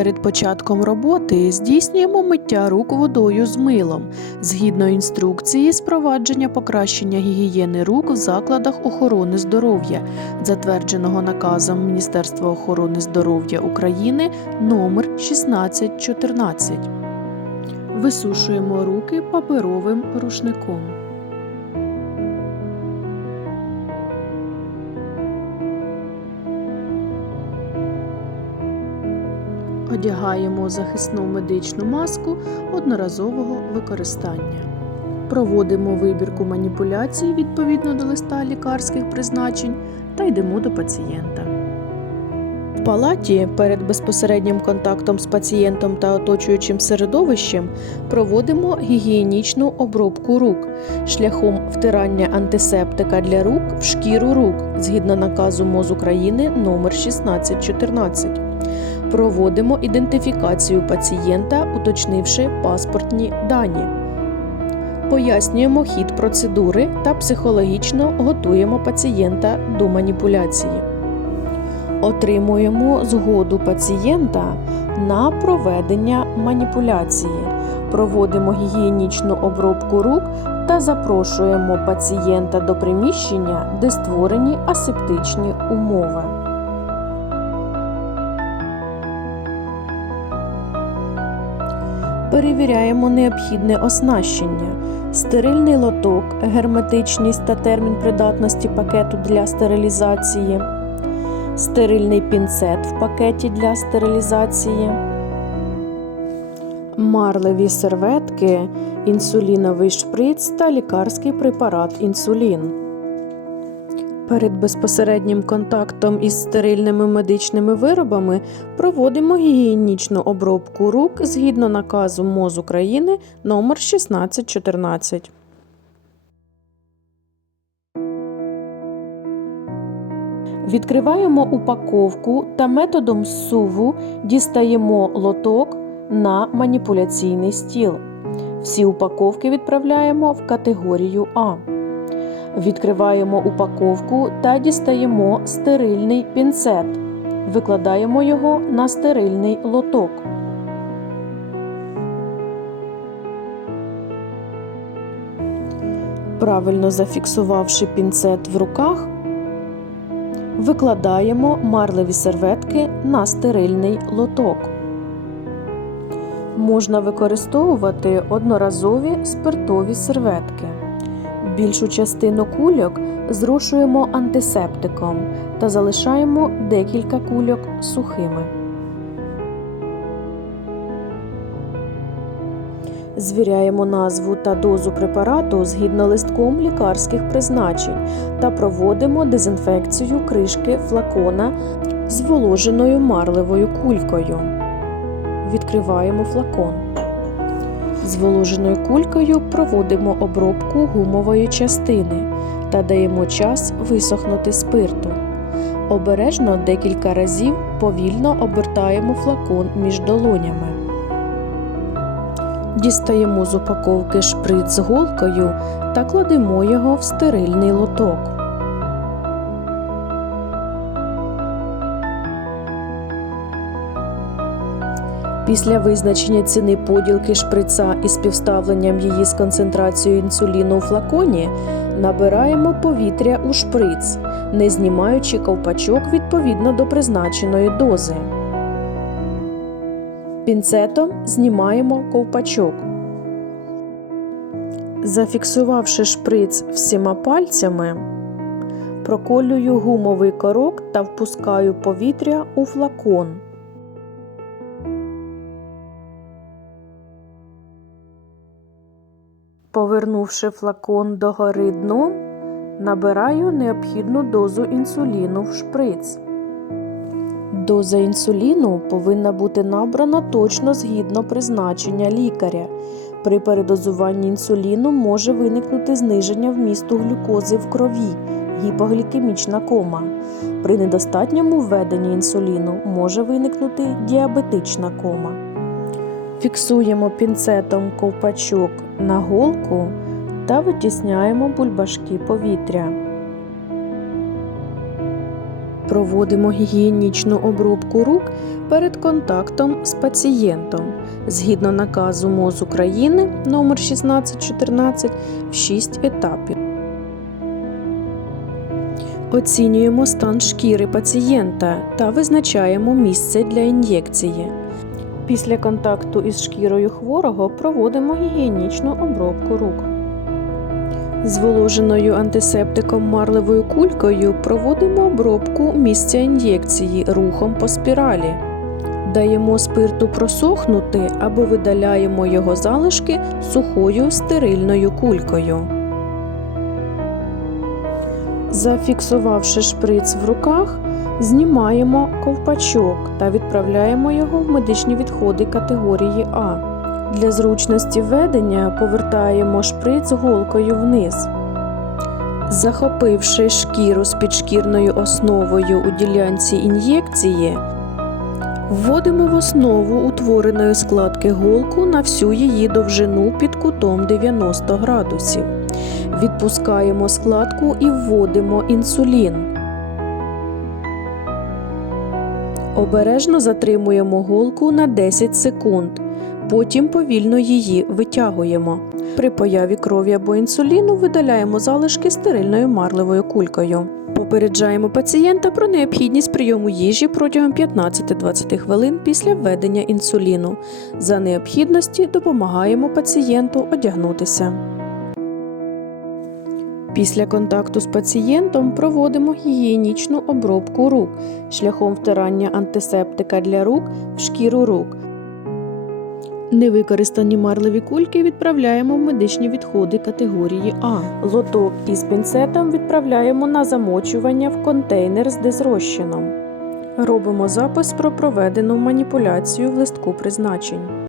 Перед початком роботи здійснюємо миття рук водою з милом згідно інструкції з провадження покращення гігієни рук в закладах охорони здоров'я, затвердженого наказом Міністерства охорони здоров'я України номер 1614. Висушуємо руки паперовим рушником. Одягаємо захисну медичну маску одноразового використання. Проводимо вибірку маніпуляцій відповідно до листа лікарських призначень та йдемо до пацієнта. В палаті перед безпосереднім контактом з пацієнтом та оточуючим середовищем проводимо гігієнічну обробку рук шляхом втирання антисептика для рук в шкіру рук згідно наказу МОЗ України номер 1614 проводимо ідентифікацію пацієнта, уточнивши паспортні дані. Пояснюємо хід процедури та психологічно готуємо пацієнта до маніпуляції. Отримуємо згоду пацієнта на проведення маніпуляції. Проводимо гігієнічну обробку рук та запрошуємо пацієнта до приміщення, де створені асептичні умови. Перевіряємо необхідне оснащення, стерильний лоток, герметичність та термін придатності пакету для стерилізації, стерильний пінцет в пакеті для стерилізації, марлеві серветки, інсуліновий шприц та лікарський препарат інсулін. Перед безпосереднім контактом із стерильними медичними виробами проводимо гігієнічну обробку рук згідно наказу МОЗ України номер 1614. Відкриваємо упаковку та методом суву дістаємо лоток на маніпуляційний стіл. Всі упаковки відправляємо в категорію А. Відкриваємо упаковку та дістаємо стерильний пінцет. Викладаємо його на стерильний лоток. Правильно зафіксувавши пінцет в руках, викладаємо марлеві серветки на стерильний лоток. Можна використовувати одноразові спиртові серветки. Більшу частину кульок зрушуємо антисептиком та залишаємо декілька кульок сухими. Звіряємо назву та дозу препарату згідно листком лікарських призначень та проводимо дезінфекцію кришки флакона з воложеною марлевою кулькою. Відкриваємо флакон. Зволоженою кулькою проводимо обробку гумової частини та даємо час висохнути спирту. Обережно декілька разів повільно обертаємо флакон між долонями. Дістаємо з упаковки шприц з голкою та кладемо його в стерильний лоток. Після визначення ціни поділки шприца із співставленням її з концентрацією інсуліну у флаконі набираємо повітря у шприц, не знімаючи ковпачок відповідно до призначеної дози. Пінцетом знімаємо ковпачок. Зафіксувавши шприц всіма пальцями, проколюю гумовий корок та впускаю повітря у флакон. Повернувши флакон догори дном, набираю необхідну дозу інсуліну в шприц. Доза інсуліну повинна бути набрана точно згідно призначення лікаря. При передозуванні інсуліну може виникнути зниження вмісту глюкози в крові, гіпоглікемічна кома. При недостатньому введенні інсуліну може виникнути діабетична кома. Фіксуємо пінцетом ковпачок на голку та витісняємо бульбашки повітря. Проводимо гігієнічну обробку рук перед контактом з пацієнтом згідно наказу МОЗ України номер 1614 в 6 етапів. Оцінюємо стан шкіри пацієнта та визначаємо місце для ін'єкції. Після контакту із шкірою хворого проводимо гігієнічну обробку рук. Зволоженою антисептиком марливою кулькою проводимо обробку місця ін'єкції рухом по спіралі. Даємо спирту просохнути або видаляємо його залишки сухою стерильною кулькою. Зафіксувавши шприц в руках, знімаємо ковпачок та відправляємо його в медичні відходи категорії А. Для зручності ведення повертаємо шприц голкою вниз. Захопивши шкіру з підшкірною основою у ділянці ін'єкції, вводимо в основу утвореної складки голку на всю її довжину під кутом 90 градусів. Відпускаємо складку і вводимо інсулін. Обережно затримуємо голку на 10 секунд. Потім повільно її витягуємо. При появі крові або інсуліну видаляємо залишки стерильною марливою кулькою. Попереджаємо пацієнта про необхідність прийому їжі протягом 15-20 хвилин після введення інсуліну. За необхідності допомагаємо пацієнту одягнутися. Після контакту з пацієнтом проводимо гігієнічну обробку рук шляхом втирання антисептика для рук в шкіру рук. Невикористані марливі кульки відправляємо в медичні відходи категорії А. Лоток із пінцетом відправляємо на замочування в контейнер з дезрозчином. Робимо запис про проведену маніпуляцію в листку призначень.